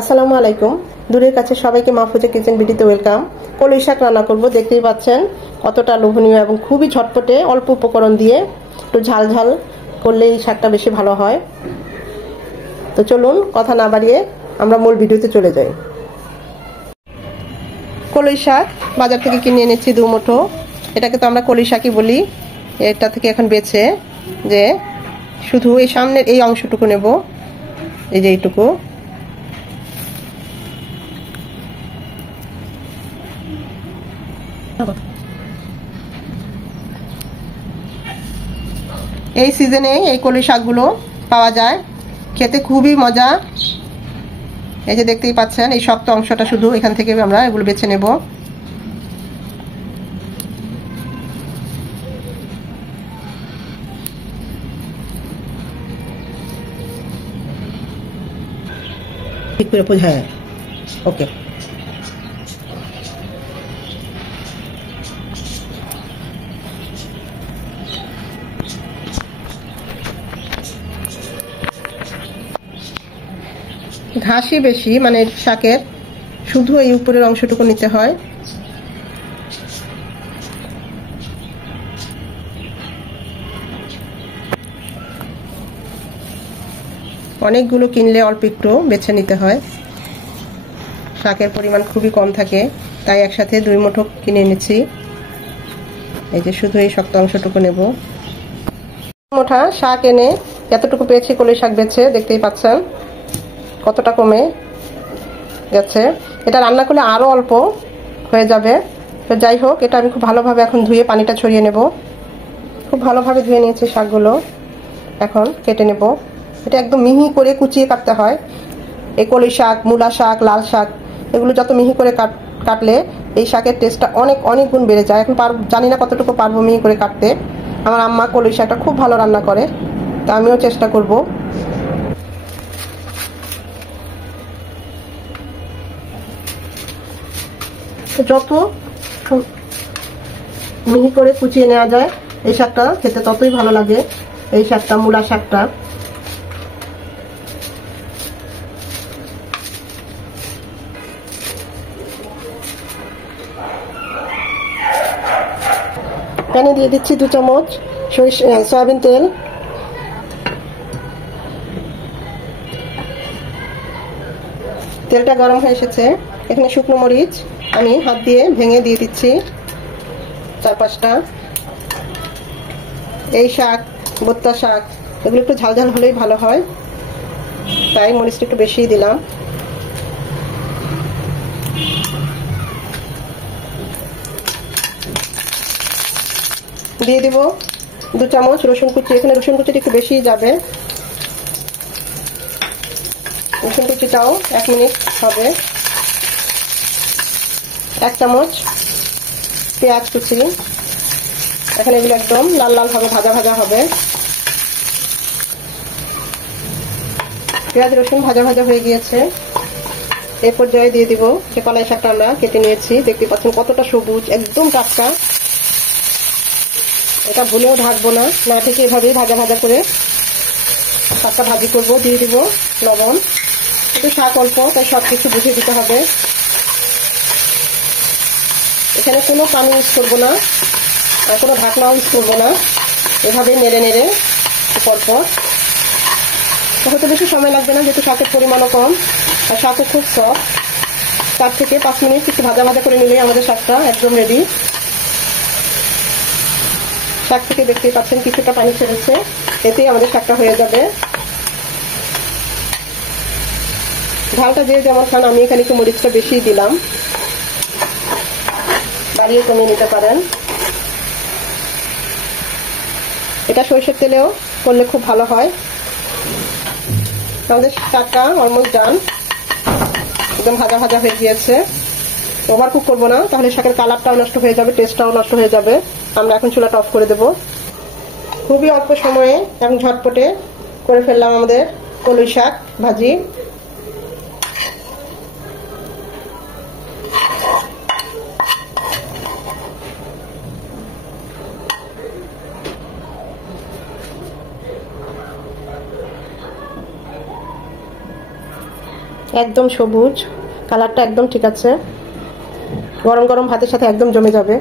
আসসালামু আলাইকুম। দূরের কাছে সবাইকে মাহফুজা কিচেন ভিডিওতে ওয়েলকাম। কলই শাক রান্না করব, দেখতেই পাচ্ছেন কতটা লোভনীয় এবং খুবই ঝটপটে, অল্প উপকরণ দিয়ে একটু ঝাল ঝাল করলে এই শাকটা বেশি ভালো হয়। তো চলুন কথা না বাড়িয়ে আমরা মূল ভিডিওতে চলে যাই। কলই শাক বাজার থেকে কিনে এনেছি 2 মুঠো। এটাকে তো আমরা কলই শাকই বলি। এটা থেকে এখন বেছে যে শুধু এই সামনের এই অংশটুকু নেব, এই যে এইটুকু। এই সিজনে এই কলই শাকগুলো পাওয়া যায়, খেতে খুবই মজা। এই যে দেখতেই পাচ্ছেন এই শক্ত অংশটা শুধু এখান থেকে আমরা এগুলো বেছে নেব। ঠিক করে বোঝায়, ওকে। ঘাসই বেশি, মানে শাকের শুধু এই উপরের অংশটুকু নিতে হয়। অনেকগুলো কিনলে অল্প একটু বেছে নিতে হয়, শাকের পরিমাণ খুবই কম থাকে, তাই একসাথে 2 মুঠো কিনে এনেছি। এই যে শুধু এই শক্ত অংশটুকু নেব। মুঠা শাক এনে এতটুকু পেয়েছি কলই শাক বেছে, দেখতেই পাচ্ছেন কতটা কমে গেছে। এটা রান্না করলে আরো অল্প হয়ে যাবে। তো যাই হোক, এটা আমি খুব ভালোভাবে এখন ধুয়ে পানিটা ছড়িয়ে নেব। খুব ভালোভাবে ধুয়ে নিয়েছি শাকগুলো, এখন কেটে নেব। এটা একদম মিহি করে কুচিয়ে কাটতে হয়। এই কলই শাক, মূলা শাক, লাল শাক, এগুলো যত মিহি করে কাটলে এই শাকের টেস্টটা অনেক অনেক গুণ বেড়ে যায়। এখন জানি না কতটুকু পারবো মিহি করে কাটতে। আমার আম্মা কলই শাকটা খুব ভালো রান্না করে, তা আমিও চেষ্টা করব। যত মিহি করে কুচিয়ে নেওয়া যায় এই শাকটা খেতে ততই ভালো লাগে। এই শাকটা, মূলা শাকটা। প্যানে দিয়ে দিচ্ছি 2 চামচ সয়াবিন তেল। তেলটা গরম হয়ে এসেছে, এখানে শুকনো মরিচ আমি হাত দিয়ে ভেঙে দিয়ে দিচ্ছি 4-5টা। এই শাক, ভুট্টা শাক, এগুলো একটু ঝাল ঝাল হলেই ভালো হয়, তাই মরিচটা একটু বেশিই দিলাম। দিয়ে দিব 2 চামচ রসুন কুচি। এখানে রসুন কুচিটা একটু বেশি যাবে। রসুন কুচিটাও 1 মিনিট হবে। 1 চামচ পেঁয়াজ কুচি। এখানে এগুলো একদম লাল লাল হবে, ভাজা ভাজা হবে। পেঁয়াজ রসুন ভাজা ভাজা হয়ে গিয়েছে। এই পর্যায়ে দিয়ে দিব যে কলাই শাকটা আমরা কেটে নিয়েছি। দেখতে পাচ্ছেন কতটা সবুজ, একদম টাটকা। এটা ভুলেও ঢাকবো না, না থেকে এভাবেই ভাজা ভাজা করে শাকটা ভাজি করবো। দিয়ে দিব লবণ, একটু শাক অল্প, তাই সবকিছু বুঝে দিতে হবে। এখানে কোনো পানি ইউজ করবো না আর কোনো ঢাকনা ইউজ করবো না। এভাবেই নেড়ে নেড়ে পরপর, হয়তো বেশি সময় লাগবে না যেহেতু শাকের পরিমাণও কম আর শাকও খুব সফট। 4 থেকে 5 মিনিট একটু ভাজা ভাজা করে নিলেই আমাদের শাকটা একদম রেডি। শাক থেকে দেখতেই পাচ্ছেন কিছুটা পানি ছেড়েছে, এতেই আমাদের শাকটা হয়ে যাবে। ঝালটা যে যেমন খান, আমি এখানে একটু মরিচটা বেশি দিলাম, বাড়িয়ে কমিয়ে নিতে পারেন। এটা সরষের তেলেও করলে খুব ভালো হয়। আমাদের শাকটা অলমোস্ট ডান, একদম ভাজা ভাজা হয়ে গিয়েছে। ওভার কুক করবো না, তাহলে শাকের কালারটাও নষ্ট হয়ে যাবে, টেস্টটাও নষ্ট হয়ে যাবে। আমরা এখন চুলাটা অফ করে দেব। খুবই অল্প সময়ে এবং ঝটপটে করে ফেললাম আমাদের কলই শাক ভাজি। একদম সবুজ, কালারটা একদম ঠিক আছে, গরম গরম ভাতের সাথে একদম জমে যাবে।